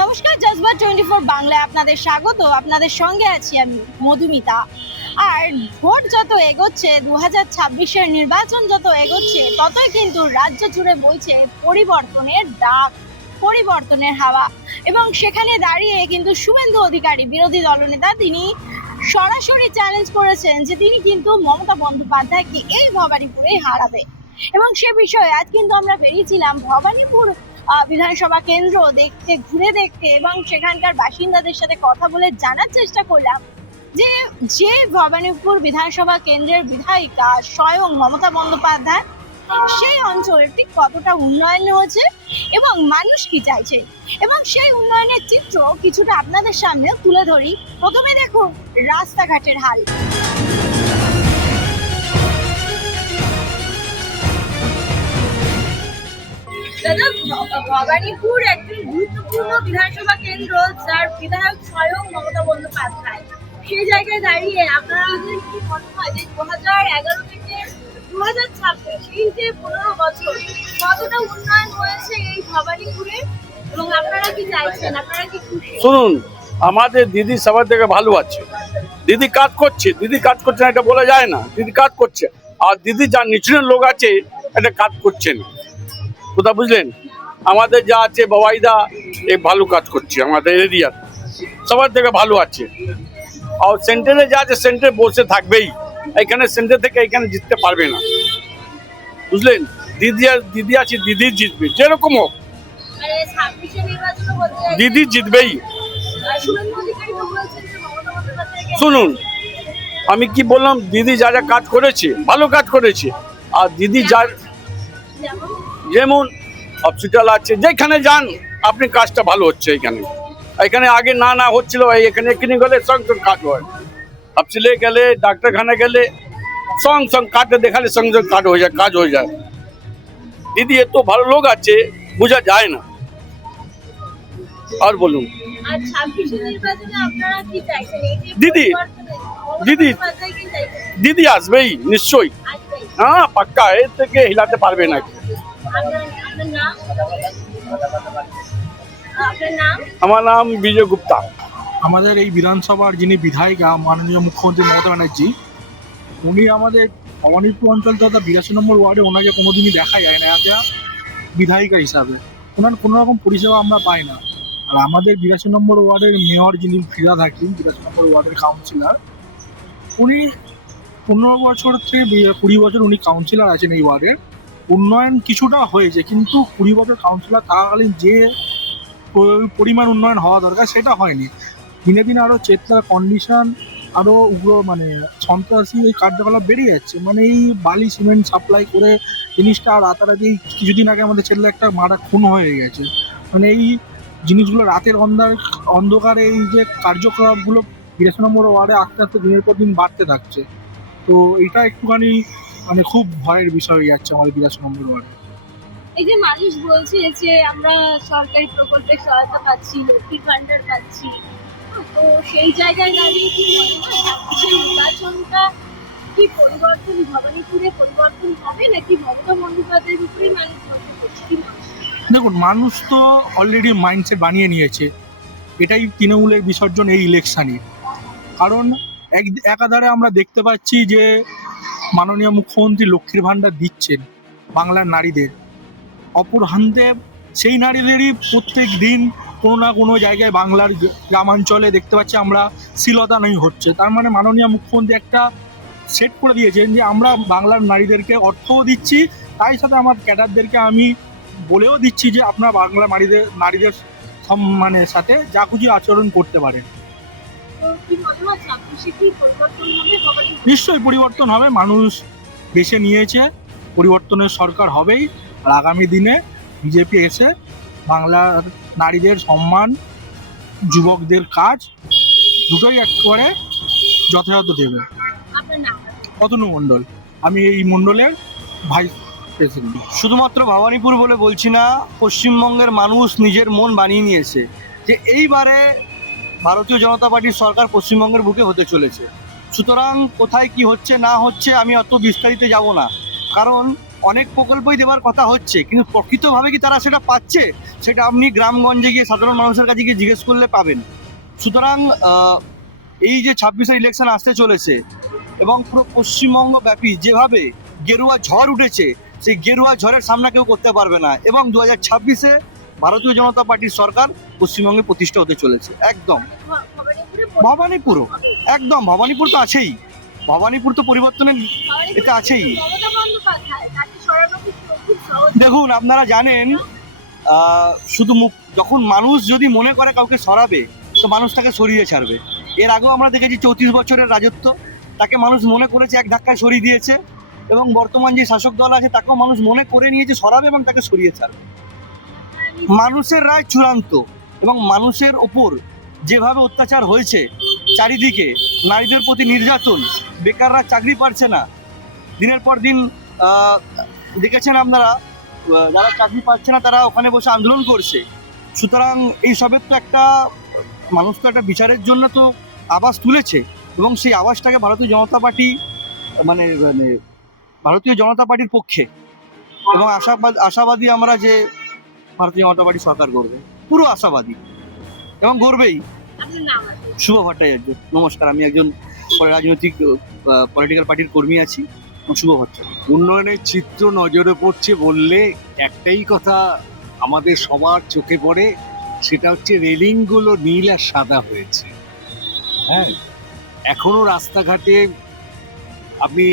নমস্কার, জজবা 24 বাংলায় আপনাদের স্বাগত। আপনাদের সঙ্গে আছি আমি মধুমিতা। আর ভোট যত এগোচ্ছে, 2026-এর নির্বাচন যত এগোচ্ছে, ততই কিন্তু রাজ্য জুড়ে বইছে পরিবর্তনের ডাক, পরিবর্তনের হাওয়া। এবং সেখানে দাঁড়িয়ে কিন্তু শুভেন্দু অধিকারী, বিরোধী দলনেতা, তিনি সরাসরি চ্যালেঞ্জ করেছেন যে তিনি কিন্তু মমতা বন্দ্যোপাধ্যায়কে এই ভবানীপুরেই হারাবে। এবং সে বিষয়ে আজ কিন্তু আমরা বেরিয়েছিলাম ভবানীপুর বিধানসভা কেন্দ্র দেখতে, ঘুরে দেখতে, এবং সেখানকার বাসিন্দাদের সাথে কথা বলে জানার চেষ্টা করলাম যে যে ভবানীপুর বিধানসভা কেন্দ্রের বিধায়িকা স্বয়ং মমতা বন্দ্যোপাধ্যায়, সেই অঞ্চলটি কতটা উন্নয়ন হয়েছে এবং মানুষ কি চাইছে, এবং সেই উন্নয়নের চিত্র কিছুটা আপনাদের সামনেও তুলে ধরি। প্রথমে দেখুন রাস্তাঘাটের হাল। দাদা, ভবানীপুর একটি গুরুত্বপূর্ণ বিধানসভা কেন্দ্র, যার বিধায়ক স্বয়ং মমতা বন্দ্যোপাধ্যায়। সেই জায়গায় দাঁড়িয়ে আপনাদের কি মনে হয় যে 2011 থেকে 2026 এই যে 15 বছর কতটা উন্নয়ন হয়েছে এই ভবানীপুরে, এবং আপনারা কি চাইছেন, আপনারা কি খুশি? শুনুন, আমাদের দিদি সবার থেকে ভালো আছে। দিদি কাজ করছে, দিদি কাজ করছে না এটা বলা যায় না। দিদি কাজ করছে, আর দিদি যা নিচুনের লোক আছে এটা কাজ করছে না। কোথা বুঝলেন? আমাদের যা আছে বাবাইদা এ ভালো কাজ করছে, আমাদের এরিয়া সবার থেকে ভালো আছে। আর সেন্টারে যা আছে সেন্টারে বসে থাকবেই, এখানে সেন্টার থেকে এখানে জিততে পারবে না, বুঝলেন? দিদি আছে, দিদি জিতবে যেরকম হোক, মানে 26 এর নির্বাচনে বলতে দিদি জিতবেই। শুভেন্দু অধিকারী বলেছেন যে মমতা বন্দ্যোপাধ্যায়কে শুনুন, আমি কি বললাম, দিদি যা যা কাজ করেছে ভালো কাজ করেছে। আর দিদি যার যেমন যেমন হসপিটাল আছে, যেখানে যান আপনি কাজটা ভালো হচ্ছে। এখানে এখানে আগে না না হচ্ছিল, এখানে এখানে গেলে সঙ্গে কাজ হয়। হসপিটালে গেলে, ডাক্তারখানা গেলে সঙ্গে কাজটা দেখালে সঙ্গে কাজ হয়ে যায়, কাজ হয়ে যায়। দিদি এত ভালো লোক আছে, বোঝা যায় না। আর বলুন আর 26 এর নির্বাচনে আপনারা কি চাইছেন? এই যে দিদি, মমতা দিদি, বন্দ্যোপাধ্যায় কি চাইছেন? দিদি আসবেই নিশ্চয়ই। আসবেই। হ্যাঁ পাক্কা, এর থেকে হিলাতে পারবে না। আপনার নাম? আপনার নাম? আমার নাম বিজয় গুপ্তা। আমাদের এই বিধানসভার যিনি বিধায়িকা মাননীয় মুখ্যমন্ত্রী মমতা ব্যানার্জি, উনি আমাদের ভবানীপুর অঞ্চল তথা 82 নম্বর ওয়ার্ডে ওনাকে কোনোদিনই দেখা যায় না একটা বিধায়িকা হিসাবে। ওনার কোনো রকম পরিষেবা আমরা পাই না। আর আমাদের 82 নম্বর ওয়ার্ডের মেয়র যিনি ফিরহাদ হাকিম, 82 নম্বর ওয়ার্ডের কাউন্সিলর, উনি 15 বছর থেকে 20 বছর উনি কাউন্সিলর আছেন এই ওয়ার্ডের। উন্নয়ন কিছুটা হয়েছে, কিন্তু 20 বছর কাউন্সিলর থাকাকালীন যে পরিমাণ উন্নয়ন হওয়া দরকার সেটা হয়নি। দিনে দিনে আরও চেতনার কন্ডিশন আরও উগ্র, মানে সন্ত্রাসী এই কার্যকলাপ বেড়ে যাচ্ছে। মানে এই বালি সিমেন্ট সাপ্লাই করে জিনিসটা রাতারাতি, কিছুদিন আগে আমাদের ছেলে একটা মারা খুন হয়ে গেছে। মানে এই জিনিসগুলো রাতের অন্ধকারে এই যে কার্যকলাপগুলো 82 নম্বর ওয়ার্ডে আস্তে আস্তে দিনের পর দিন বাড়তে থাকছে। তো এটা একটুখানি মানে খুব ভয়ের বিষয় হয়ে যাচ্ছে আমাদের 82 নম্বর ওয়ার্ডে। এই যে মানুষ বলছে যে আমরা সরকারি প্রকল্পের সহায়তা পাচ্ছি, লক্ষ্মীর ভান্ডার পাচ্ছি, তো সেই জায়গায় দাঁড়িয়ে কি মনে হয় 26 নির্বাচনটা কি পরিবর্তন, ভবানীপুরে পরিবর্তন হবে, নাকি মমতা বন্দ্যোপাধ্যায়ের উপরেই মানুষ ভরসা করছে? কি মনে হয়? দেখুন, মানুষ তো অলরেডি মাইন্ডসেট বানিয়ে নিয়েছে এটাই তৃণমূলের বিসর্জন এই ইলেকশানে। কারণ একাধারে আমরা দেখতে পাচ্ছি যে মাননীয় মুখ্যমন্ত্রী লক্ষ্মীর ভাণ্ডার দিচ্ছেন বাংলার নারীদের, অপর হান্তে সেই নারীদেরই প্রত্যেক দিন কোনো না কোনো জায়গায় বাংলার গ্রামাঞ্চলে দেখতে পাচ্ছি আমরা শ্লীলতাহানি হচ্ছে। তার মানে মাননীয় মুখ্যমন্ত্রী একটা সেট করে দিয়েছেন যে আমরা বাংলার নারীদেরকে অর্থও দিচ্ছি, তাই সাথে আমার ক্যাডারদেরকে আমি বলেও দিচ্ছি যে আপনারা বাংলা নারীদের মানে সাথে যা খুশি আচরণ করতে পারেন। তো কি মনে হয় 26-এ কি পরিবর্তন হবে ভবানীপুরে? নিশ্চয়ই পরিবর্তন হবে, মানুষ বেছে নিয়েছে, পরিবর্তনের সরকার হবেই। আর আগামী দিনে বিজেপি এসে বাংলার নারীদের সম্মান, যুবকদের কাজ দুটোই একেবারে যথাযথ দেবে। আপনার নাম? অতনু মণ্ডল, আমি এই মণ্ডলের ভাইস প্রেসিডেন্ট। শুধুমাত্র ভবানীপুর বলে বলছি না, পশ্চিমবঙ্গের মানুষ নিজের মন বানিয়ে নিয়েছে যে এইবারে ভারতীয় জনতা পার্টির সরকার পশ্চিমবঙ্গের বুকে হতে চলেছে। সুতরাং কোথায় কি হচ্ছে না হচ্ছে আমি অত বিস্তারিত যাব না, কারণ অনেক প্রকল্পই দেওয়ার কথা হচ্ছে, কিন্তু প্রকৃতভাবে কি তারা সেটা পাচ্ছে সেটা আপনি গ্রামগঞ্জে গিয়ে সাধারণ মানুষের কাছে গিয়ে জিজ্ঞেস করলে পাবেন। সুতরাং এই যে 26-এর ইলেকশন আসতে চলেছে এবং পুরো পশ্চিমবঙ্গ ব্যাপী যেভাবে গেরুয়া ঝড় উঠেছে, সেই গেরুয়া ঝড়ের সামনা কেউ করতে পারবে না এবং 2026-এ ভারতীয় জনতা পার্টির সরকার পশ্চিমবঙ্গে প্রতিষ্ঠা হতে চলেছে। একদম ভবানীপুরও, একদম ভবানীপুর তো আছেই, ভবানীপুর তো পরিবর্তনের এটা আছেই। মমতা বন্দ্যোপাধ্যায় তাকে সরানো খুব সহজ। দেখুন, আপনারা জানেন শুধু মুখ, যখন মানুষ যদি মনে করে কাউকে সরাবে তো মানুষ তাকে সরিয়ে ছাড়বে। এর আগেও আমরা দেখেছি 34 বছরের রাজত্ব, তাকে মানুষ মনে করেছে, এক ধাক্কায় সরিয়ে দিয়েছে, এবং বর্তমান যে শাসক দল আছে তাকেও মানুষ মনে করে নিয়েছে সরাবে এবং তাকে সরিয়ে ছাড়বে। মানুষের রায় চূড়ান্ত, এবং মানুষের ওপর যেভাবে অত্যাচার হয়েছে চারিদিকে, নারীদের প্রতি নির্যাতন, বেকাররা চাকরি পাচ্ছে না, দিনের পর দিন দেখেছেন আপনারা, যারা চাকরি পাচ্ছে না তারা ওখানে বসে আন্দোলন করছে। সুতরাং এই সবের তো একটা, মানুষ তো একটা বিচারের জন্য তো আওয়াজ তুলেছে, এবং সেই আওয়াজটাকে ভারতীয় জনতা পার্টি মানে মানে ভারতীয় জনতা পার্টির পক্ষে, এবং আশাবাদী আমরা যে ভারতীয় জনতা পার্টি সরকার করবে, পুরো আশাবাদী এবং করবেই। আপনার নাম আছে? শুভ ভট্টাচার্য। নমস্কার, আমি একজন রাজনৈতিক পলিটিক্যাল পার্টির কর্মী আছি। শুভ ভট্টাচার্য। উন্নয়নের চিত্র নজরে পড়ছে বললে একটাই কথা আমাদের সবার চোখে পড়ে, সেটা হচ্ছে রেলিংগুলো নীল আর সাদা হয়েছে। হ্যাঁ, এখনো রাস্তাঘাটে আপনি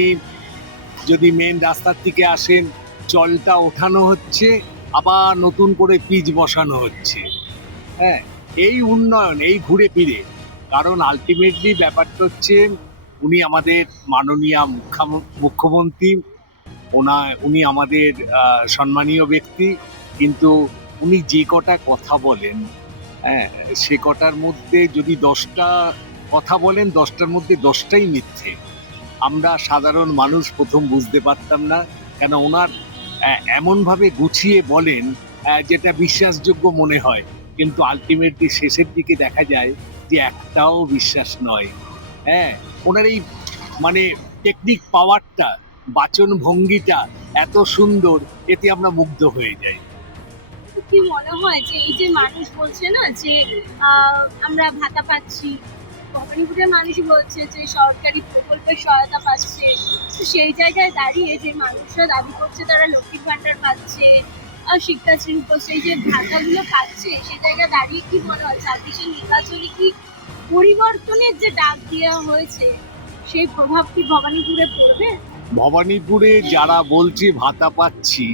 যদি মেন রাস্তার থেকে আসেন, জলটা ওঠানো হচ্ছে, আবার নতুন করে পিচ বসানো হচ্ছে। হ্যাঁ, এই উন্নয়ন, এই ঘুরে ফিরে, কারণ আলটিমেটলি ব্যাপারটা হচ্ছে উনি আমাদের মাননীয় মুখ্যমন্ত্রী, উনি আমাদের সম্মানীয় ব্যক্তি, কিন্তু উনি যে কটা কথা বলেন, হ্যাঁ, সে কটার মধ্যে যদি 10টা কথা বলেন, 10টার মধ্যে 10টাই মিথ্যে। আমরা সাধারণ মানুষ প্রথম বুঝতে পারতাম না, কেন ওনার এমনভাবে গুছিয়ে বলেন যেটা বিশ্বাসযোগ্য মনে হয়, কিন্তু আলটিমেটলি শেষের দিকে দেখা যায় যে একটাও বিশ্বাস নয়। হ্যাঁ, ওনার এই মানে টেকনিক পাওয়ারটা, বাচন ভঙ্গিটা এত সুন্দর, এতে আমরা মুগ্ধ হয়ে যাই। কি মনে হয় যে এই যে মানুষ বলছে না যে আমরা ভাতা পাচ্ছি, ভবানীপুরের মানুষ বলছে যে সরকারি প্রকল্পের সহায়তা পাচ্ছে, তো সেই জায়গায় দাঁড়িয়ে যে মানুষরা দাবি করছে তারা লক্ষ্মীর ভান্ডার পাচ্ছে, শিক্ষাশ্রী উপশ্রী, এই যে ভাতাগুলো পাচ্ছে, সেই জায়গায় দাঁড়িয়ে কি মনে হয় 26-এর নির্বাচনে কি পরিবর্তনের যে ডাক দেওয়া হয়েছে সেই প্রভাব কি ভবানীপুরে পড়বে? ভবানীপুরে যারা বলছে ভাতা পাচ্ছি,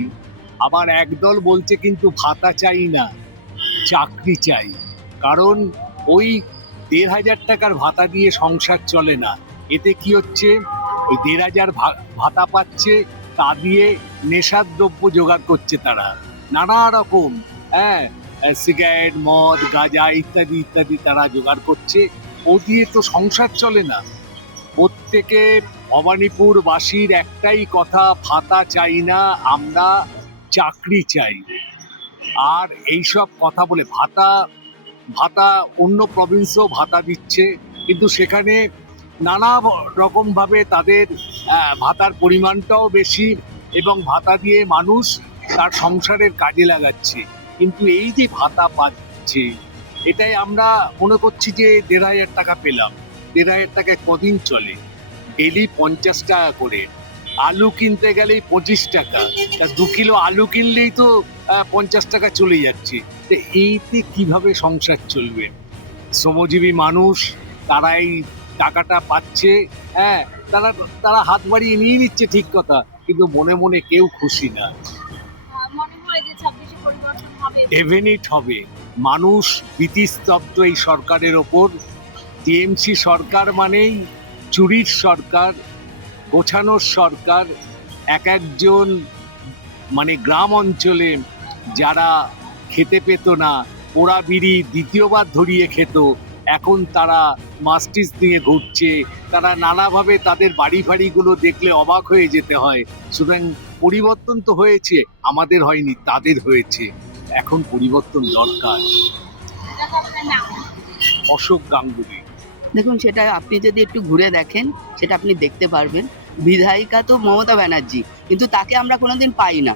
আবার একদল বলছে কিন্তু ভাতা চাই না, চাকরি চাই। কারণ ওই 1,500 টাকার ভাতা দিয়ে সংসার চলে না। এতে কি হচ্ছে, ওই 1,500 ভাতা পাচ্ছে, তা দিয়ে নেশার দ্রব্য জোগাড় করছে তারা, নানা রকম, হ্যাঁ, সিগারেট, মদ, গাঁজা ইত্যাদি ইত্যাদি তারা জোগাড় করছে। ও দিয়ে তো সংসার চলে না। প্রত্যেকে ভবানীপুরবাসীর একটাই কথা, ভাতা চাই না, আমরা চাকরি চাই। আর এইসব কথা বলে ভাতা অন্য প্রভিন্সও ভাতা দিচ্ছে, কিন্তু সেখানে নানা রকমভাবে তাদের ভাতার পরিমাণটাও বেশি, এবং ভাতা দিয়ে মানুষ তার সংসারের কাজে লাগাচ্ছে। কিন্তু এই যে ভাতা পাচ্ছে, এটাই আমরা মনে করছি যে 1,500 টাকা পেলাম। 1,500 টাকায় কদিন চলে? ডেলি 50 টাকা করে। আলু কিনতে গেলেই 25 টাকা, তা 2 কিলো আলু কিনলেই তো 50 টাকা চলে যাচ্ছে। তো এইতে কিভাবে সংসার চলবে? শ্রমজীবী মানুষ তারা এই টাকাটা পাচ্ছে, হ্যাঁ, তারা হাত বাড়িয়ে নিয়ে নিচ্ছে, ঠিক কথা, কিন্তু মনে মনে কেউ খুশি না। মনে হয় যে 26-এ পরিবর্তন হবে? ডেফিনিট হবে। মানুষ ভীতিস্তব্ধ এই সরকারের ওপর। টিএমসি সরকার মানেই চুরির সরকার, গোছানোর সরকার। একজন মানে গ্রাম অঞ্চলে যারা খেতে পেত না, পোড়া বিড়ি দ্বিতীয়বার ধরিয়ে খেত, এখন তারা মাস্টিস নিয়ে ঘুরছে। তারা নানাভাবে, তাদের বাড়ি ফাড়িগুলো দেখলে অবাক হয়ে যেতে হয়। সুতরাং পরিবর্তন তো হয়েছে, আমাদের হয়নি, তাদের হয়েছে। এখন পরিবর্তন দরকার। আপনার নাম? অশোক গাঙ্গুলি। দেখুন, সেটা আপনি যদি একটু ঘুরে দেখেন সেটা আপনি দেখতে পারবেন বিধায়িকা তো মমতা ব্যানার্জি, কিন্তু তাকে আমরা কোনোদিন পাই না।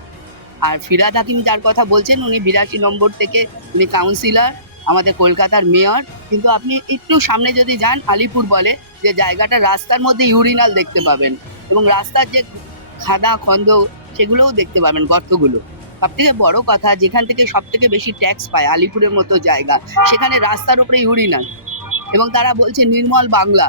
আর ফিরহাদ হাকিম যার কথা বলছেন, উনি 82 নম্বর থেকে উনি কাউন্সিলর, আমাদের কলকাতার মেয়র। কিন্তু আপনি একটু সামনে যদি যান, আলিপুর বলে যে জায়গাটা, রাস্তার মধ্যে ইউরিনাল দেখতে পাবেন, এবং রাস্তার যে খাদা খন্দ সেগুলোও দেখতে পাবেন, গর্তগুলো। সব থেকে বড় কথা, যেখান থেকে সব থেকে বেশি ট্যাক্স পায়, আলিপুরের মতো জায়গা, সেখানে রাস্তার উপরে ইউরিনাল। এবং তারা বলছে নির্মল বাংলা।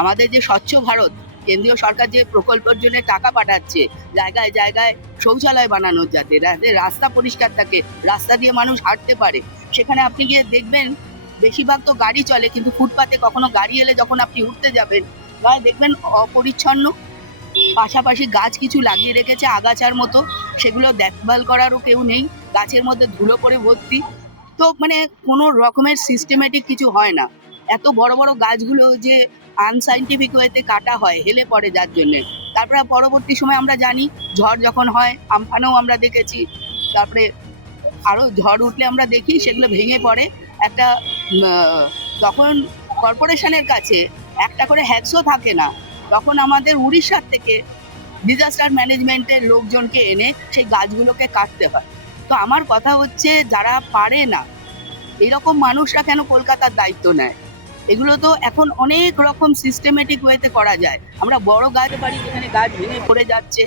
আমাদের যে স্বচ্ছ ভারত, কেন্দ্রীয় সরকার যে প্রকল্পের জন্য টাকা পাঠাচ্ছে জায়গায় জায়গায় শৌচালয় বানানোর, যাতে রাস্তা পরিষ্কার থাকে, রাস্তা দিয়ে মানুষ হাঁটতে পারে, সেখানে আপনি গিয়ে দেখবেন বেশিরভাগ তো গাড়ি চলে, কিন্তু ফুটপাতে কখনো গাড়ি এলে যখন আপনি উঠতে যাবেন, গায়ে দেখবেন অপরিচ্ছন্ন। পাশাপাশি গাছ কিছু লাগিয়ে রেখেছে আগাছার মতো, সেগুলো দেখভাল করারও কেউ নেই, গাছের মধ্যে ধুলো পড়ে ভর্তি। তো মানে কোনো রকমের সিস্টেমেটিক কিছু হয় না। এত বড় বড় গাছগুলো যে আনসাইন্টিফিক ওয়েতে কাটা হয়, হেলে পড়ে যার জন্যে। তারপরে পরবর্তী সময় আমরা জানি ঝড় যখন হয়, আমফানেও আমরা দেখেছি, তারপরে আরো ঝড় উঠলে আমরা দেখি সেগুলো ভেঙে পড়ে। একটা তখন কর্পোরেশনের কাছে একটা করে হ্যাক্সও থাকে না, তখন আমাদের উড়িষ্যার থেকে ডিজাস্টার ম্যানেজমেন্টের লোকজনকে এনে সেই গাছগুলোকে কাটতে হয়। তো আমার কথা হচ্ছে, যারা পারে না এইরকম মানুষরা কেন কলকাতার দায়িত্ব নেয়? এগুলো তো এখন অনেক রকম সিস্টেমেটিক ওয়েতে করা যায়। আমরা বড় গাছ পারি যেখানে গাছ ভেঙে পড়ে যাচ্ছে,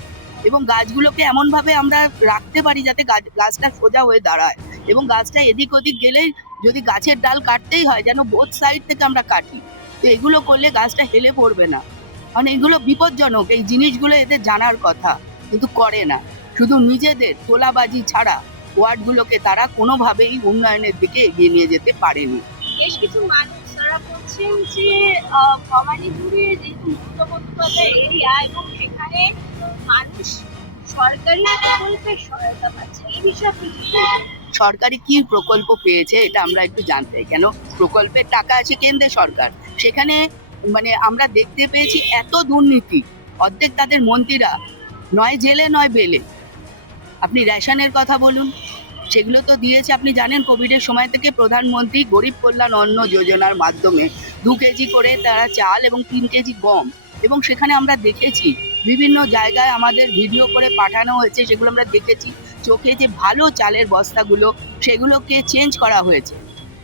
এবং গাছগুলোকে এমনভাবে আমরা রাখতে পারি যাতে গাছটা সোজা হয়ে দাঁড়ায়, এবং গাছটা এদিক ওদিক গেলেই যদি গাছের ডাল কাটতেই হয় যেন বোথ সাইড থেকে আমরা কাটি। তো এগুলো করলে গাছটা হেলে পড়বে না। মানে এগুলো বিপজ্জনক, এই জিনিসগুলো এদের জানার কথা, কিন্তু করে না। শুধু নিজেদের তোলাবাজি ছাড়া ওয়ার্ডগুলোকে তারা কোনোভাবেই উন্নয়নের দিকে এগিয়ে নিয়ে যেতে পারেনি। বেশ কিছু মানুষ তারা বলছেন যে ভবানীপুরে যেহেতু মমতা বন্দ্যোপাধ্যায় এরিয়া, এবং সেখানে মানুষ সরকারি প্রকল্পের সহায়তা পাচ্ছে, এই বিষয়ে আপনি কি বলবেন? সরকারি কি প্রকল্প পেয়েছে এটা আমরা একটু জানতে চাই। কেন প্রকল্পের টাকা আছে কেন্দ্রের সরকার, সেখানে মানে আমরা দেখতে পেয়েছি এত দুর্নীতি, অর্ধেক তাদের মন্ত্রীরা নয় জেলে নয় বেলে। আপনি রেশনের কথা বলুন, সেগুলো তো দিয়েছে, আপনি জানেন কোভিডের সময় থেকে প্রধানমন্ত্রী গরিব কল্যাণ অন্ন যোজনার মাধ্যমে 2 কেজি করে তারা চাল এবং 3 কেজি গম, এবং সেখানে আমরা দেখেছি বিভিন্ন জায়গায় আমাদের ভিডিও করে পাঠানো হয়েছে, সেগুলো আমরা দেখেছি চোখে, যে ভালো চালের বস্তাগুলো সেগুলোকে চেঞ্জ করা হয়েছে,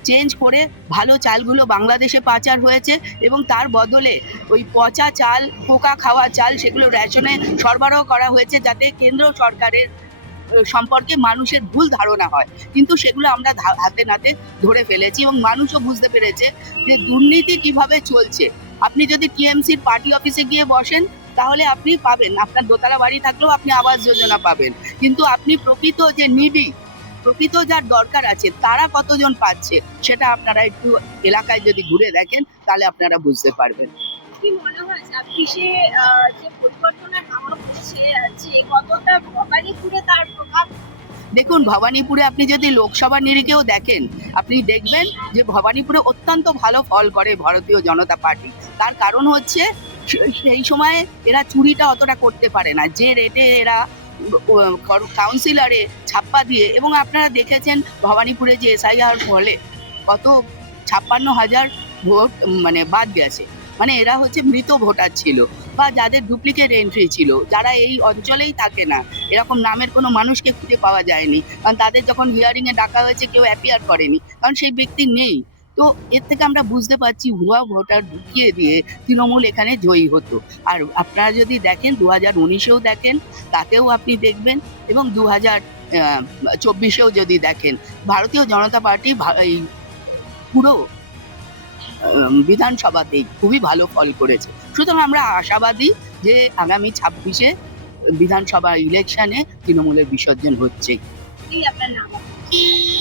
চেঞ্জ করে ভালো চালগুলো বাংলাদেশে পাচার হয়েছে, এবং তার বদলে ওই পচা চাল, পোকা খাওয়া চাল, সেগুলো রেশনে সরবরাহ করা হয়েছে, যাতে কেন্দ্র সরকারের সম্পর্কে মানুষের ভুল ধারণা হয়। কিন্তু সেগুলো আমরা হাতে নাতে ধরে ফেলেছি, এবং মানুষও বুঝতে পেরেছে যে দুর্নীতি কিভাবে চলছে। আপনি যদি টিএমসির পার্টি অফিসে গিয়ে বসেন, তাহলে আপনি পাবেন, আপনার দোতলা বাড়ি থাকলেও আপনি আবাস যোজনা পাবেন, কিন্তু আপনি প্রকৃত যে নিডি, প্রকৃত যার দরকার আছে, তারা কতজন পাচ্ছে সেটা আপনারা একটু এলাকায় যদি ঘুরে দেখেন, তাহলে আপনারা বুঝতে পারবেন। কি মনে হয় ছাব্বিশে যে পরিবর্তনের হাওয়া বইছে আছে, কতটা ভবানীপুরে তার প্রভাব? দেখুন, ভবানীপুরে আপনি যদি লোকসভা নিরিখেও দেখেন, আপনি দেখবেন যে ভবানীপুরে অত্যন্ত ভালো ফল করে ভারতীয় জনতা পার্টি। তার কারণ হচ্ছে সেই সময় এরা চুরিটা অতটা করতে পারে না, যে রেটে এরা কাউন্সিলরে ছাপ্পা দিয়ে, এবং আপনারা দেখেছেন ভবানীপুরে যে এসআইআর ফলে কত 56,000 ভোট মানে বাদ গেছে। মানে এরা হচ্ছে মৃত ভোটার ছিল, বা যাদের ডুপ্লিকেট এন্ট্রি ছিল, যারা এই অঞ্চলেই থাকে না, এরকম নামের কোনো মানুষকে খুঁজে পাওয়া যায়নি, কারণ তাদের যখন হিয়ারিংয়ে ডাকা হয়েছে কেউ অ্যাপিয়ার করেনি, কারণ সেই ব্যক্তি নেই। তো এর থেকে আমরা বুঝতে পারছি ভুয়া ভোটার ঢুকিয়ে দিয়ে তৃণমূল এখানে জয়ী হতো। আর আপনারা যদি দেখেন 2019-এও দেখেন, তাতেও আপনি দেখবেন, এবং 2024-এও যদি দেখেন, ভারতীয় জনতা পার্টি এই পুরো বিধানসভাতেই খুবই ভালো ফল করেছে। সুতরাং আমরা আশাবাদী যে আগামী 26-এ বিধানসভা ইলেকশনে তৃণমূলের বিসর্জন হচ্ছে। এই আপনার নাম?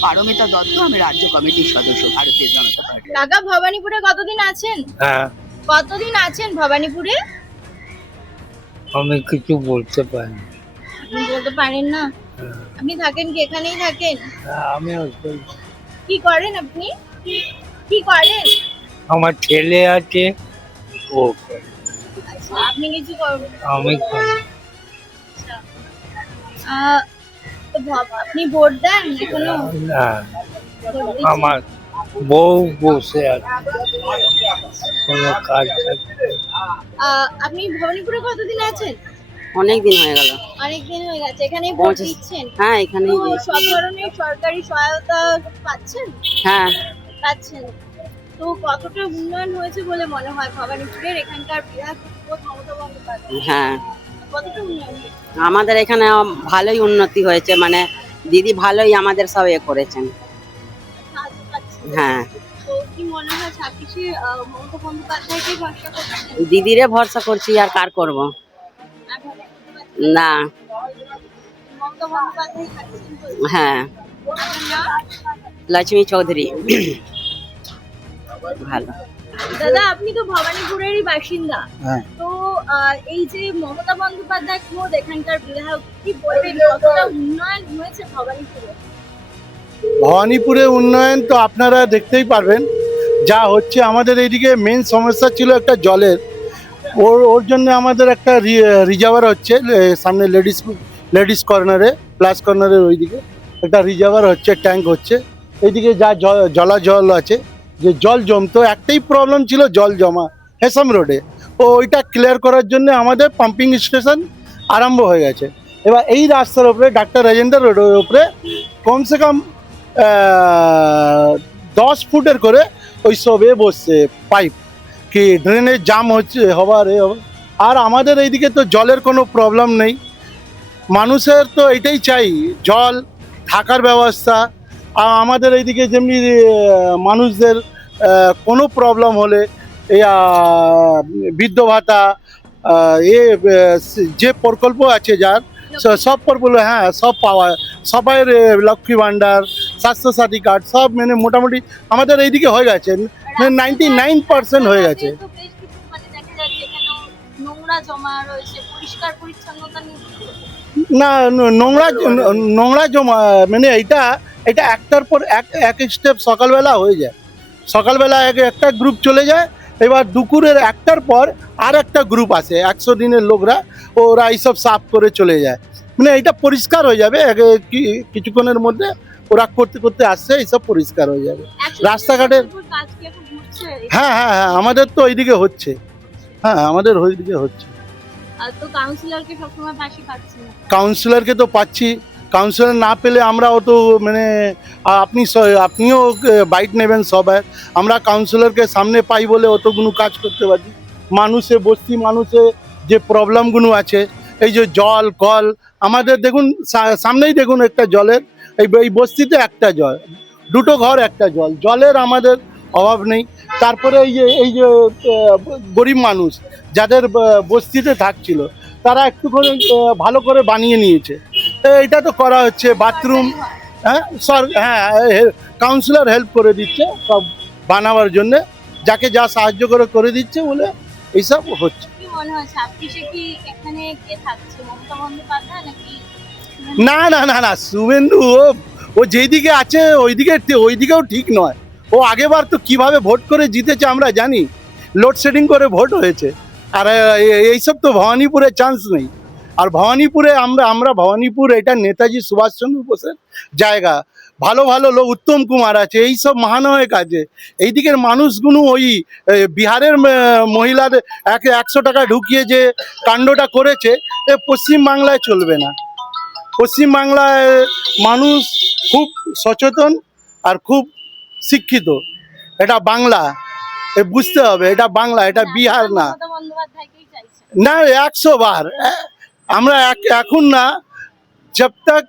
পারমিতা দত্ত, আমি রাজ্য কমিটির সদস্য, ভারতীয় জনতা পার্টি। কাকা ভবানীপুরে কতদিন আছেন? হ্যাঁ, কতদিন আছেন ভবানীপুরে? আমি কিছু বলতে পারি না। আপনি বলতে পারেন না? আপনি থাকেন কি এখানেই থাকেন? আমি কি করেন আপনি? কি করেন? আমার ছেলে আছে, ও করে। আচ্ছা, আপনি কিছু করেন? আমি করি। আচ্ছা। তো আপনি ভোট দেন এখনো? না, ভোট দিচ্ছেন? আমার বউ বসে আছে। কোনো কাজ টাজ আপনি ভবানীপুরে কতদিন আছেন? অনেক দিন হয়ে গেল। অনেক দিন হয়ে গেছে। এখানেই ভোট পঁচিশ। দিচ্ছেন? হ্যাঁ, তো এখানেই সব ধরনের সরকারি সহায়তা পাচ্ছেন? হ্যাঁ, পাচ্ছেন। তো কতটা উন্নয়ন হয়েছে বলে মনে হয় ভবানীপুরের এখানকার বিধায়ক মমতা বন্দ্যোপাধ্যায়? হ্যাঁ, কতটা উন্নয়ন হয়েছে? আমাদের এখানে ভালোই উন্নতি হয়েছে, মানে দিদি ভালোই আমাদের সব করেছেন। সাহায্য পাচ্ছেন? হ্যাঁ, তো কি মনে হয় 26-এ মমতা বন্দ্যোপাধ্যায়কে ভরসা করছেন? দিদিরে ভরসা করছি, আর কার করব? আর ভরসা করতে পারছেন? না। মমতা বন্দ্যোপাধ্যায় থাকছেন তো? হ্যাঁ, আপনার নাম? লক্ষ্মী চৌধুরী। ভালো। দাদা, আপনি তো ভবানীপুরেরই বাসিন্দা। হ্যাঁ। তো এই যে মমতা বন্দ্যোপাধ্যায় খোদ এখানকার বিধায়ক, কি বলবেন কতটা উন্নয়ন হয়েছে ভবানীপুরে? ভবানীপুরে উন্নয়ন তো আপনারা দেখতেই পারবেন যা হচ্ছে। আমাদের এইদিকে মেন সমস্যা ছিল একটা জলের, ওর জন্য আমাদের একটা রিজার্ভার হচ্ছে সামনে লেডিস কর্নারে, প্লাস কর্নারের ওইদিকে একটা রিজার্ভার হচ্ছে, ট্যাঙ্ক হচ্ছে। এইদিকে যা জল আছে, যে জল জমতো, একটাই প্রবলেম ছিল জল জমা হেসাম রোডে। ওইটা ক্লিয়ার করার জন্য আমাদের পাম্পিং স্টেশন আরম্ভ হয়ে গেছে। এবার এই রাস্তার উপরে ডাক্তার রাজেন্দ্র রোডের উপরে কমসে কম 10 ফুটের করে ওই সবে বসছে পাইপ, কি ড্রেনের জাম হচ্ছে হবার আর আমাদের এইদিকে তো জলের কোনো প্রবলেম নেই। মানুষের তো এটাই চাই, জল, থাকার ব্যবস্থা। আর আমাদের এইদিকে যেমনি মানুষদের কোনো প্রবলেম হলে এই বৃদ্ধ ভাতা, যে প্রকল্প আছে যার সব প্রকল্প, হ্যাঁ সব পাওয়া, সবাই লক্ষ্মী ভাণ্ডার, স্বাস্থ্যসাথী কার্ড সব মানে মোটামুটি আমাদের এইদিকে হয়ে গেছে, 99% হয়ে গেছে। তো বেশ কিছু মানে দেখা যাচ্ছে এখানে নোংরা জমা রয়েছে, পরিষ্কার পরিচ্ছন্নতা নিয়ে না, নোংরা জমা মানে এটা একটার পর এক স্টেপ সকালবেলা হয়ে যায়। সকালবেলা একটা গ্রুপ চলে যায়, এবার দুপুরের একটার পর আর একটা গ্রুপ আসে, 100 দিনের লোকরা, ওরা এইসব সাফ করে চলে যায়। মানে এটা পরিষ্কার হয়ে যাবে কিছুক্ষণের মধ্যে, ওরা করতে করতে আসছে, এইসব পরিষ্কার হয়ে যাবে রাস্তাঘাটের। কাজ কি এখন হচ্ছে? হ্যাঁ হ্যাঁ হ্যাঁ, আমাদের তো ওইদিকে হচ্ছে, হ্যাঁ আমাদের ওইদিকে হচ্ছে। আর তো কাউন্সিলরকে সবসময় পাশে পাচ্ছি না। কাউন্সিলরকে তো পাচ্ছি, কাউন্সিলর না পেলে আমরা অত মানে আপনিও বাইট নেবেন সবাই, আমরা কাউন্সিলরকে সামনে পাই বলে অতগুলো কাজ করতে পারি। বস্তি মানুষে যে প্রবলেমগুলো আছে, এই যে জল কল, আমাদের দেখুন সামনেই দেখুন একটা জলের, এই বস্তিতে একটা জল, দুটো ঘর একটা জলের আমাদের অভাব নেই। তারপরে এই যে গরিব মানুষ যাদের বস্তিতে থাকছিল, তারা একটু করে ভালো করে বানিয়ে নিয়েছে, এটা তো করা হচ্ছে। বাথরুম, হ্যাঁ হ্যাঁ, কাউন্সিলর হেল্প করে দিচ্ছে সব বানাবার জন্য, যাকে যা সাহায্য করে দিচ্ছে বলে এইসব হচ্ছে। কি মনে হয় 26-এ কি এখানে কে থাকছে, মমতা বন্দ্যোপাধ্যায় নাকি? না না না না, শুভেন্দু ও যেদিকে আছে ওইদিকেও ঠিক নয়। ও আগেবার তো কিভাবে ভোট করে জিতেছে আমরা জানি, লোডশেডিং করে ভোট হয়েছে। আর এইসব তো ভবানীপুরে চান্স নেই। আর ভবানীপুরে আমরা ভবানীপুর এটা নেতাজি সুভাষচন্দ্র বোসের জায়গা, ভালো ভালো লোক, উত্তম কুমার আছে, এইসব মহানায়ক আছে। এইদিকের মানুষগুলো ওই বিহারের মহিলাদের 100 টাকা ঢুকিয়ে যে কাণ্ডটা করেছে, পশ্চিমবাংলায় চলবে না। পশ্চিমবাংলায় মানুষ খুব সচেতন আর খুব শিক্ষিত। এটা বাংলা, বুঝতে হবে, এটা বাংলা, এটা বিহার না। মমতা বন্দ্যোপাধ্যায়কেই চাইছে। না, 100 বার আমরা এখন না, जब तक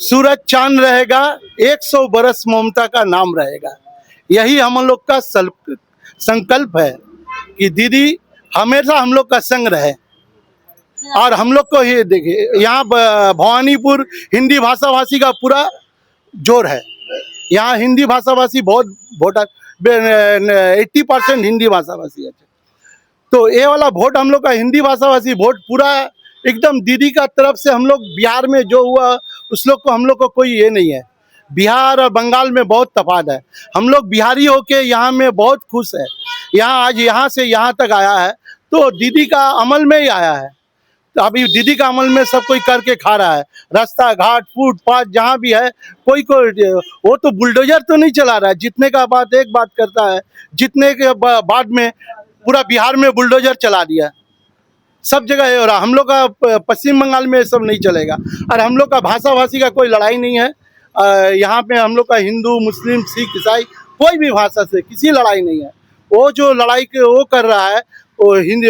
सूरज चांद रहेगा 100 बरस ममता का नाम रहेगा। यही हम लोग का संकल्प है कि दीदी हमेशा हम लोग का संग रहे। और हम लोग को ये देखिए, यहाँ भवानीपुर हिंदी भाषा भाषी का पूरा जोर है। यहाँ हिंदी भाषा भाषी बहुत वोटर 80% हिंदी भाषा भाषी है। तो ये वाला वोट हम लोग का हिंदी भाषा भाषी वोट पूरा एकदम दीदी का तरफ से। हम लोग बिहार में जो हुआ उस लोग को, हम लोग को कोई ये नहीं है। बिहार और बंगाल में बहुत तफात है। हम लोग बिहारी होके यहाँ में बहुत खुश है। यहाँ आज यहाँ से यहाँ तक आया है तो दीदी का अमल में ही आया है। तो अभी दीदी का अमल में सब कोई करके खा रहा है। रास्ता घाट फुटपाथ जहाँ भी है कोई वो तो बुलडोजर तो नहीं चला रहा है। जितने का बात एक बात करता है, जितने के बाद में पूरा बिहार में बुलडोजर चला दिया। सब जगह है। और हम लोग का पश्चिम बंगाल में सब नहीं चलेगा। और हम लोग का भाषा भाषी का कोई लड़ाई नहीं है। यहाँ पे हम लोग का हिंदू मुस्लिम सिख ईसाई कोई भी भाषा से किसी लड़ाई नहीं है। वो जो लड़ाई के वो कर रहा है वो हिंदी,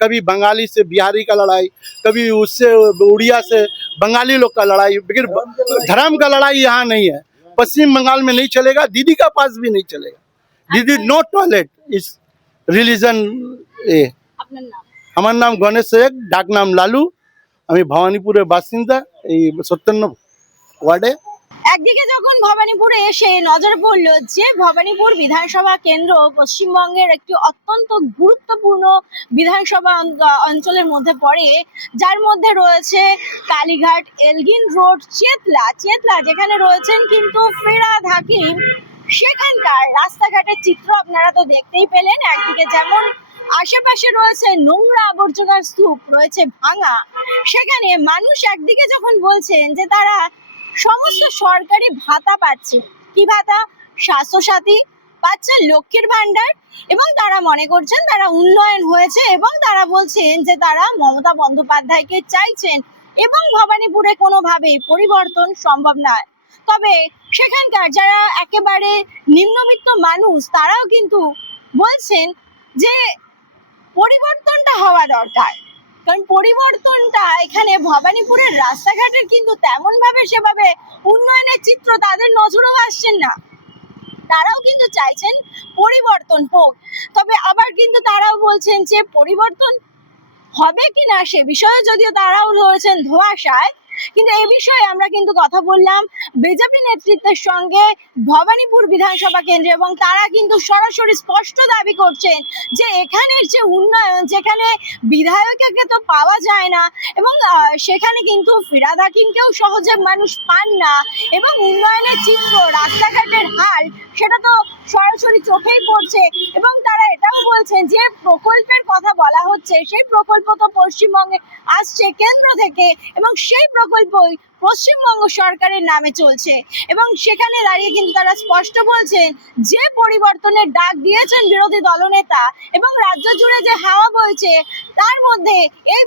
कभी बंगाली से बिहारी का लड़ाई, कभी उससे उड़िया से बंगाली लोग का लड़ाई, लेकिन धर्म का लड़ाई यहाँ नहीं है। पश्चिम बंगाल में नहीं चलेगा, दीदी का पास भी नहीं चलेगा। दीदी नो टॉयलेट इस रिलीजन। ए আপনার নাম? আমার নাম গণেশ শেখ, ডাক নাম লালু। আমি ভবানীপুরের বাসিন্দা, এই 57 ওয়ার্ডে। একদিকে যখন ভবানীপুরে এসে নজর পড়ল যে ভবানীপুর বিধানসভা কেন্দ্র পশ্চিমবঙ্গের একটি অত্যন্ত গুরুত্বপূর্ণ বিধানসভা অঞ্চলের মধ্যে পড়ে, যার মধ্যে রয়েছে কালীঘাট, এলগিন রোড, চেতলা যেখানে রয়েছেন কিন্তু ফিরহাদ হাকিম, সেখানকার রাস্তাঘাটের চিত্র আপনারা তো দেখতেই পেলেন। একদিকে যেমন আশেপাশে রয়েছে নোংরা আবর্জনার স্তূপ, রয়েছে ভাঙা, সেখানে মানুষ একদিকে যখন বলছেন যে তারা সমস্ত সরকারি ভাতা পাচ্ছে, কি ভাতা? স্বাস্থ্যসাথী পাচ্ছেন, লক্ষ্মীর ভান্ডার, এবং তারা মনে করছেন তারা উন্নয়ন হয়েছে, এবং তারা বলছেন যে তারা মমতা বন্দ্যোপাধ্যায়কে চাইছেন এবং ভবানীপুরে কোনোভাবেই পরিবর্তন সম্ভব নয়। তবে সেখানকার যারা একেবারে নিম্নবিত্ত মানুষ তারাও কিন্তু বলছেন যে পরিবর্তনটা হওয়া দরকার, কারণ পরিবর্তনটা এখানে ভবানীপুরের রাস্তাঘাটের কিন্তু তেমন ভাবে সেভাবে উন্নয়নের চিত্র তাদের নজরেও আসছেন না। তারাও কিন্তু চাইছেন পরিবর্তন হোক, তবে আবার কিন্তু তারাও বলছেন যে পরিবর্তন হবে কিনা সে বিষয়ে যদিও তারাও রয়েছেন ধোঁয়াশায়। কিন্তু এই বিষয়ে আমরা কিন্তু কথা বললাম বিজেপি নেতৃত্বের সঙ্গে ভবানীপুর বিধানসভা কেন্দ্রে, এবং তারা কিন্তু সরাসরি স্পষ্ট দাবি করছেন যে এখানের যে উন্নয়ন, যেখানে বিধায়ককে তো পাওয়া যায় না, এবং সেখানে কিন্তু ফিরহাদ হাকিমকেও সহজে মানুষ পান না, এবং উন্নয়নের চিত্র, রাস্তাঘাটের হাল সেটা তো সরাসরি চোখেই পড়ছে। এবং তারা এটাও বলছেন যে প্রকল্পের কথা বলা হচ্ছে, সেই প্রকল্প তো পশ্চিমবঙ্গে আসছে কেন্দ্র থেকে, এবং সেই প্রকল্পই পশ্চিমবঙ্গ সরকারের নামে চলছে। এবং সেখানে দাঁড়িয়ে কিন্তু তারা স্পষ্ট বলছেন যে পরিবর্তনের ডাক দিয়েছেন বিরোধী দলনেতা, এবং রাজ্য জুড়ে যে হাওয়া বইছে তার মধ্যে এই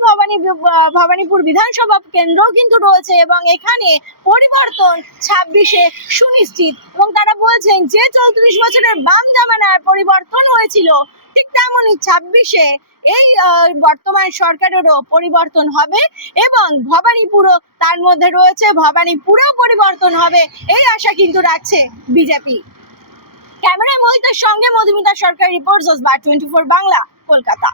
ভবানীপুর বিধানসভা কেন্দ্রও কিন্তু রয়েছে, এবং এখানে পরিবর্তন 26-এ সুনিশ্চিত। এবং তারা বলছেন যে 34 বছরের বাম জামানার পরিবর্তন হয়েছিল, ঠিক তেমনই 26-এ এই বর্তমান সরকারেরও পরিবর্তন হবে, এবং ভবানীপুরও তার মধ্যে রয়েছে, ভবানীপুরেও পরিবর্তন হবে এই আশা কিন্তু রাখছে বিজেপি। ক্যামেরায় মোহিতের সঙ্গে মধুমিতা সরকার, রিপোর্টার্স বার 24 বাংলা, কলকাতা।